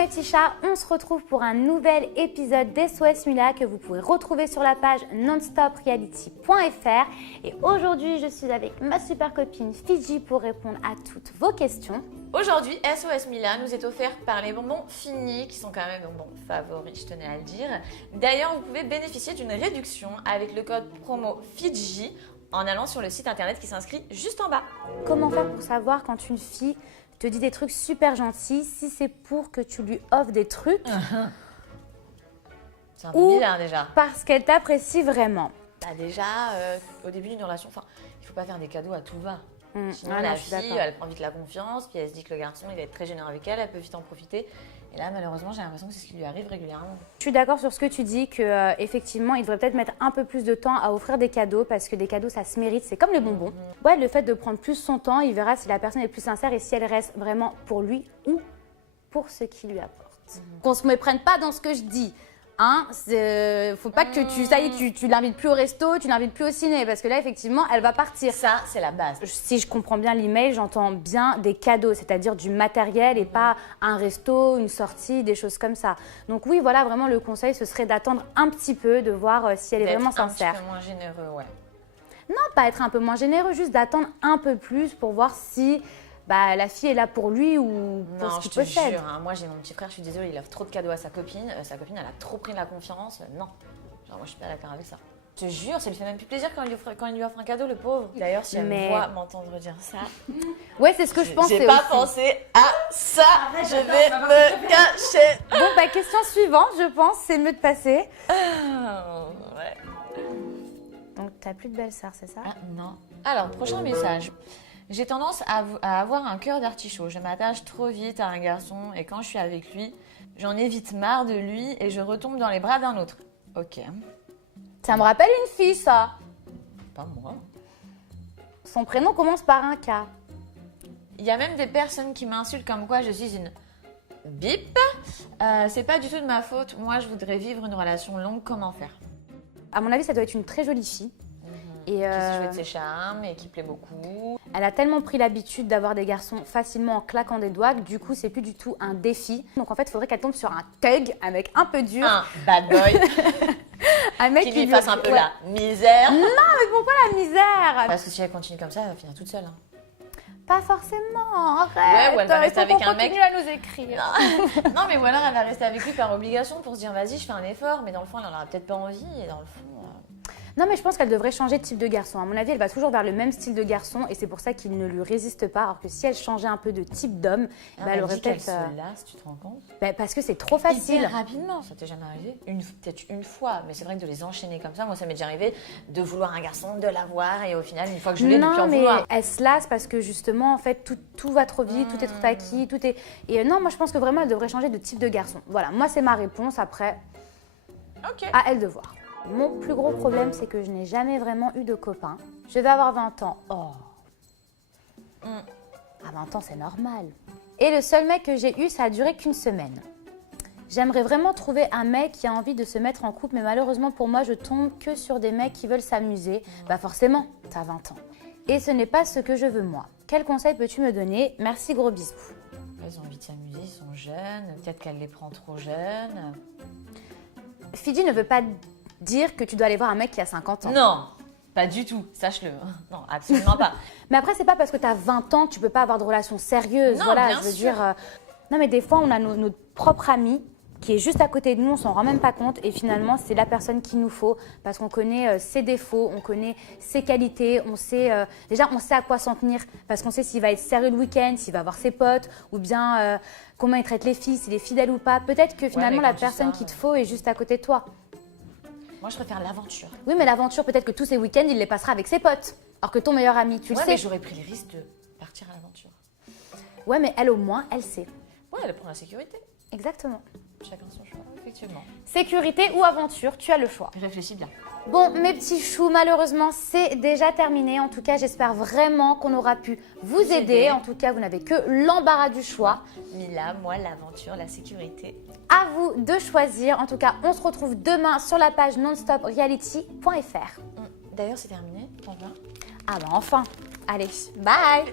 mes petits chats, on se retrouve pour un nouvel épisode d'SOS Mila que vous pouvez retrouver sur la page nonstopreality.fr. Et aujourd'hui, je suis avec ma super copine Fidji pour répondre à toutes vos questions. Aujourd'hui, SOS Mila nous est offert par les bonbons finis, qui sont quand même mes bonbons favoris, je tenais à le dire. D'ailleurs, vous pouvez bénéficier d'une réduction avec le code promo Fidji en allant sur le site internet qui s'inscrit juste en bas. Comment faire pour savoir quand une fille te dit des trucs super gentils, si c'est pour que tu lui offres des trucs C'est un peu ou bizarre déjà. parce qu'elle t'apprécie vraiment? Bah déjà, au début d'une relation, il ne faut pas faire des cadeaux à tout va. Sinon, Ah non, la je suis fille, d'accord. elle prend vite la confiance, puis elle se dit que le garçon, il va être très généreux avec elle, elle peut vite en profiter. Et là, malheureusement, j'ai l'impression que c'est ce qui lui arrive régulièrement. Je suis d'accord sur ce que tu dis, que effectivement, il devrait peut-être mettre un peu plus de temps à offrir des cadeaux parce que des cadeaux, ça se mérite, c'est comme les bonbons. Ouais, le fait de prendre plus son temps, il verra si la personne est plus sincère et si elle reste vraiment pour lui ou pour ce qu'il lui apporte. Qu'on se méprenne pas dans ce que je dis. Hein, faut pas que tu l'invites plus au resto, tu l'invites plus au ciné parce que là, effectivement, elle va partir. Ça, c'est la base. Si je comprends bien l'email, j'entends bien des cadeaux, c'est-à-dire du matériel et pas un resto, une sortie, des choses comme ça. Donc oui, voilà, vraiment le conseil, ce serait d'attendre un petit peu, de voir si elle est vraiment sincère. Un petit peu moins généreux, ouais. Non, pas être un peu moins généreux, juste d'attendre un peu plus pour voir si la fille est là pour lui ou pour Non, ce qu'il je te possède. jure, hein, moi j'ai mon petit frère, je suis désolée, il offre trop de cadeaux à sa copine. Sa copine, elle a trop pris de la confiance. Non, genre moi je suis pas d'accord avec ça. Je te jure, ça lui fait même plus plaisir quand il lui offre un cadeau, le pauvre. D'ailleurs, si elle me voit m'entendre dire ça, Ouais, c'est ce que je pensais j'ai pas aussi. pensé à ça. Je vais me cacher. Bon, question suivante, je pense, c'est mieux de passer. Ouais. Donc, t'as plus de belle-sœur, c'est ça? Ah non. Alors, prochain message. J'ai tendance à avoir un cœur d'artichaut. Je m'attache trop vite à un garçon et quand je suis avec lui, j'en ai vite marre de lui et je retombe dans les bras d'un autre. Ok. Ça me rappelle une fille, ça. Pas moi. Son prénom commence par un K. Il y a même des personnes qui m'insultent comme quoi je suis une bip. C'est pas du tout de ma faute. Moi, je voudrais vivre une relation longue. Comment faire? À mon avis, ça doit être une très jolie fille. Et Qui sait jouer de ses charmes et qui plaît beaucoup. elle a tellement pris l'habitude d'avoir des garçons facilement en claquant des doigts que du coup, c'est plus du tout un défi. Donc en fait, il faudrait qu'elle tombe sur un thug, un mec un peu dur. Un bad boy. Un mec qui lui fasse un peu la misère. Non, mais pourquoi la misère? Parce que si elle continue comme ça, elle va finir toute seule. Hein. Pas forcément, arrête. Ouais, ou elle va rester avec un mec. Continue à nous écrire. Non, mais ou alors elle va rester avec lui par obligation pour se dire vas-y, je fais un effort, mais dans le fond, elle en aura peut-être pas envie et dans le fond. Non, mais je pense qu'elle devrait changer de type de garçon. À mon avis, elle va toujours vers le même style de garçon et c'est pour ça qu'il ne lui résiste pas. Alors que si elle changeait un peu de type d'homme, elle aurait peut-être. Elle se lasse, tu te rends compte? Parce que c'est trop facile. Hyper rapidement, ça t'est jamais arrivé? Peut-être une fois, mais c'est vrai que de les enchaîner comme ça, moi ça m'est déjà arrivé de vouloir un garçon, de l'avoir et au final, une fois que je l'ai, de plus en vouloir. Non, mais elle se lasse parce que justement, en fait, tout va trop vite, tout est trop acquis, tout est. Et non, moi je pense que vraiment, elle devrait changer de type de garçon. Voilà, moi c'est ma réponse. Après, à elle de voir. Mon plus gros problème, c'est que je n'ai jamais vraiment eu de copain. Je vais avoir 20 ans. Oh. À 20 ans, c'est normal. Et le seul mec que j'ai eu, ça a duré qu'une semaine. J'aimerais vraiment trouver un mec qui a envie de se mettre en couple, mais malheureusement pour moi, je tombe que sur des mecs qui veulent s'amuser. Bah forcément, t'as 20 ans. Et ce n'est pas ce que je veux moi. Quel conseil peux-tu me donner? Merci, gros bisous. Ils ont envie de s'amuser, ils sont jeunes, peut-être qu'elle les prend trop jeunes. Fidji ne veut pas dire que tu dois aller voir un mec qui a 50 ans. Non, pas du tout, sache-le. Non, absolument pas. Mais après, c'est pas parce que tu as 20 ans que tu peux pas avoir de relations sérieuses. Non, voilà, bien je veux sûr. dire. Non, mais des fois, on a notre propre ami qui est juste à côté de nous, on s'en rend même pas compte. Et finalement, c'est la personne qu'il nous faut parce qu'on connaît ses défauts, on connaît ses qualités, on sait déjà, on sait à quoi s'en tenir parce qu'on sait s'il va être sérieux le week-end, s'il va voir ses potes ou bien comment il traite les filles, s'il est fidèle ou pas. Peut-être que finalement, mais la quand tu personne sais, qu'il te faut est juste à côté de toi. Moi, je préfère l'aventure. Oui, mais l'aventure, peut-être que tous ces week-ends, il les passera avec ses potes. Alors que ton meilleur ami, tu le sais. Mais j'aurais pris le risque de partir à l'aventure. Ouais, mais elle au moins, elle sait. Ouais, elle prend la sécurité. Exactement. Chacun son choix, effectivement. Sécurité ou aventure, tu as le choix. Réfléchis bien. Bon, mes petits choux, malheureusement, c'est déjà terminé. En tout cas, j'espère vraiment qu'on aura pu vous aider. En tout cas, vous n'avez que l'embarras du choix. Mila, moi, l'aventure, la sécurité. À vous de choisir. En tout cas, on se retrouve demain sur la page nonstopreality.fr. D'ailleurs, c'est terminé. Enfin. Ah bah enfin. Allez, bye.